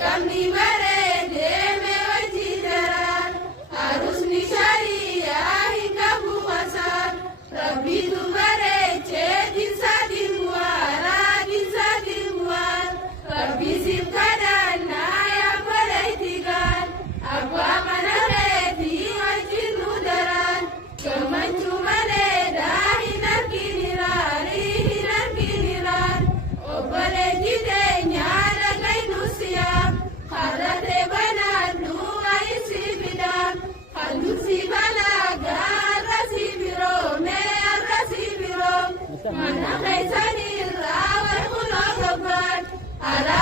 Kamni mare deme wajidaran harus ni syariah hingga puasan Rabbi tu mare cedin sadin muar Rabbi simkadan naya perhatikan apa manare di wajib nudaran kemancu mare dah hinar kiniran obale jidenya lagai nusiam harate banan nuai si bidam handuk si balaga rasi biro mana kai sanir rawar kulagaban ala